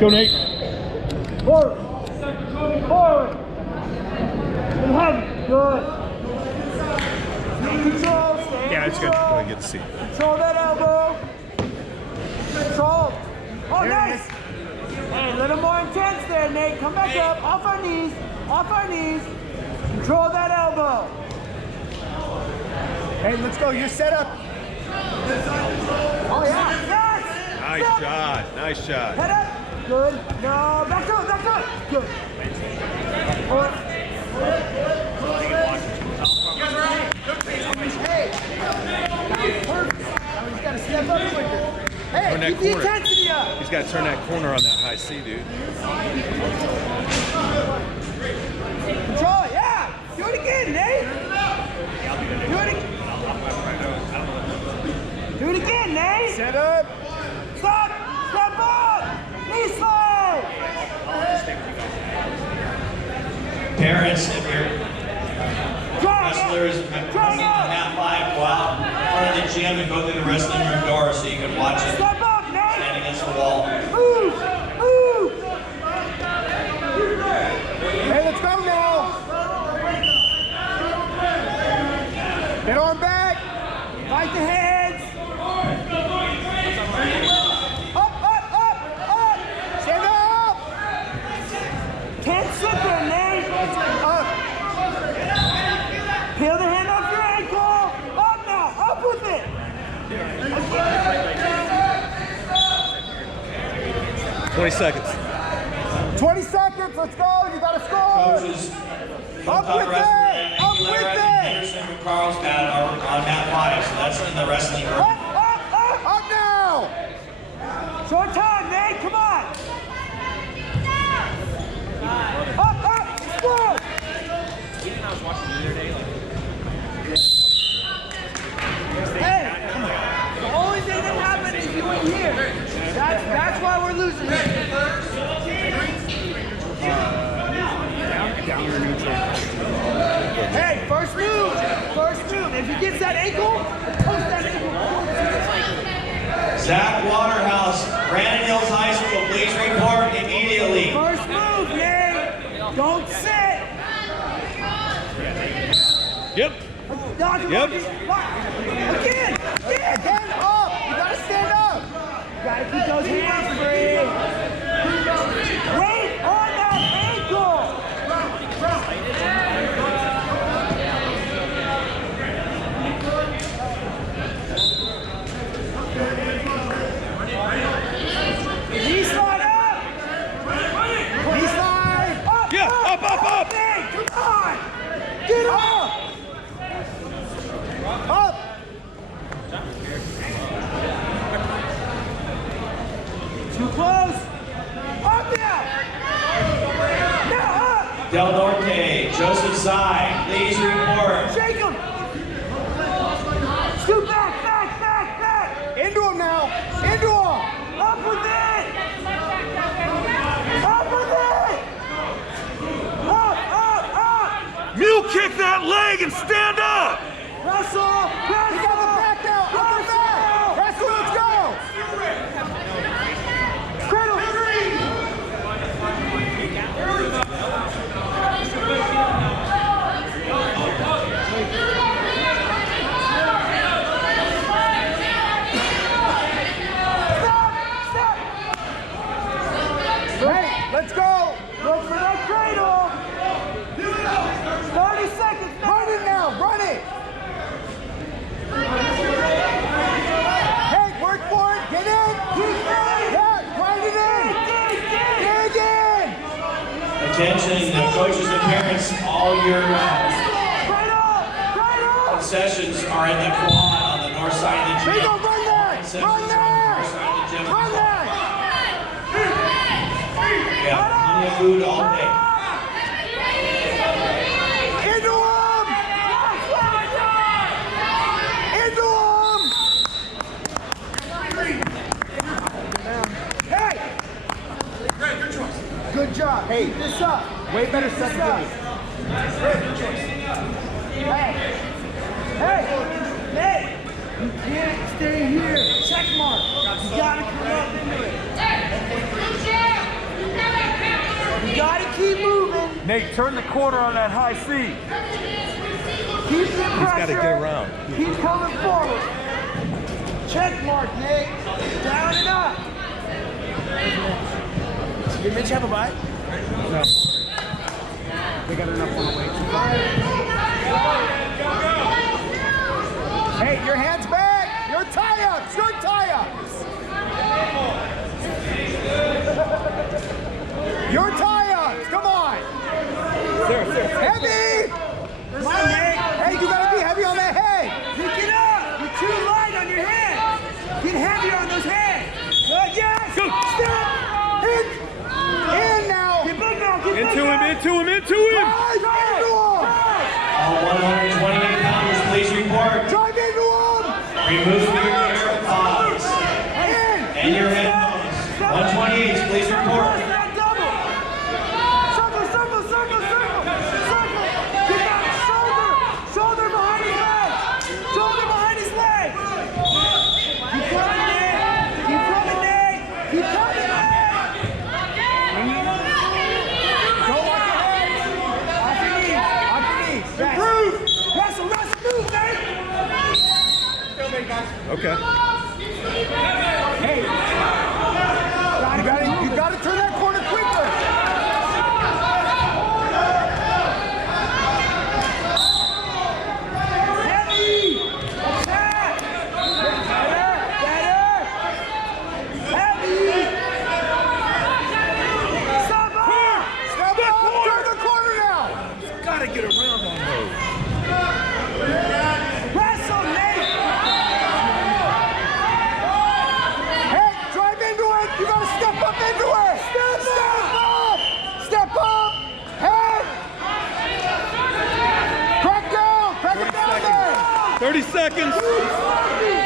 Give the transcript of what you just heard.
go, Nate. Forward. Forward. Good. Control. Stay Yeah, it's good. Go ahead, get the seat. Control that elbow. Control. Oh, nice. Hey, a little more intense there, Nate. Come back up. Off our knees. Off our knees. Control that elbow. Hey, let's go. You're set up. Oh, yeah. Yes. Nice shot. Nice shot. Head up. Good. No. Back to it. Back to it. Good. Forward. Hey. Perfect. Now he's got to step up quicker. Hey, Turn that keep the corner. intensity up. He's got to turn that corner on that high C, dude. Control it, yeah. Do it again, Nate. Do it again. Do it again, Nate. Set up. Stop. Step up. Knee slide. Parents, if your wrestlers wrestling in Mat 5, go out in front of the gym and go through the wrestling room door so you can watch it Step up, Nate. stand against the wall. Move. Move. Hey, let's go now. Get on back. Fight the heads. Up, up, up, up. Stand up. Can't sit there, Nate. Up. Peel the hand off your ankle. Up now. Up with it. 20 seconds. 20 seconds. Let's go. You got to score. Coaches, Up with it. Up with it. Henderson from Carlsbad are on Mat 5, so that's in the wrestling room. Up, up, up. Up now. Short time, Nate. Come on. Up, up. Score. Hey, the only thing that happened is you went here. That's why we're losing here. Hey, first move. First move. If he gets that ankle, post that ankle. Zach Waterhouse, Brandon Hills High School, please report immediately. First move, Nate. Don't sit. Yep. Knock him Yep. off his spot. Again. Again, up. You got to stand up. Gotta keep those hands free. Wait on that ankle. Knee slide up. Knee slide. Up. Yeah, up, up, up. Hey, come on. Get up. Up. Too close. Up now. Now up. Del Norte, Joseph Zai, please report. Shake him. Scoot back, back, back, back. Into him now. Into him. Up with it. Up with it. Up, up, up. Mule kick that leg and stand up. Wrestle, wrestle. He got the back now. Up and back. Wrestle, let's go. Cradle. Stop. Hey, let's go. Look for that cradle. 30 seconds. Run it now. Run it. Hey, work for it. Get in. Yeah, grind it in. Dig in. Attention, the coaches and parents, all your Cradle. concessions are in the quad on the north side of the gym. Bingo, run that. Concessions Run are on the north side of the that. gym. Run that. Yeah, plenty of food all day. Into him. Into him. Hey. Good job. Hey, keep this up. Way better second than me. Hey, Nate, you can't stay here. Check mark. You gotta come up into it. Nate, turn the corner on that high C. Keep the pressure. He's got to get around. Keep coming forward. Check mark, Nate. Down and up. Did Mitch have a bite? No. They got enough on the way. Hey, your hands back. Your tie-ups. Your tie-ups. Your tie-ups. Come on. Heavy. Come on, Nate. Hey, you gotta be heavy on that head. Pick it up. You're too light on your head. Get heavier on those heads. Good, yes. Go. Step. In now. Get big now. Get big Into now. him, into him, into him. Drive into him. All 128 pounders, please report. Drive into him. Remove your AirPods In. and your headphones. 128s, please report. That double. Circle, circle, circle, circle. Circle. Get that shoulder. Shoulder behind his leg. Shoulder behind his leg. Keep coming, Nate. Keep coming, Nate. Keep coming, Nate. Don't watch your head. Off your knees. On your knees. Back. Move. Wrestle, wrestle, move, Nate. Okay. Hey. You gotta turn that corner quicker. Heavy. Attack. Better. Better. Heavy. Stop up. Step up. Turn the corner now. Gotta get around on those. Wrestle, Nate. Hey, drive into it. You gotta step up into it. Step up. Step up. Head. Crack down. Crack it down there. 30 seconds. Sloppy.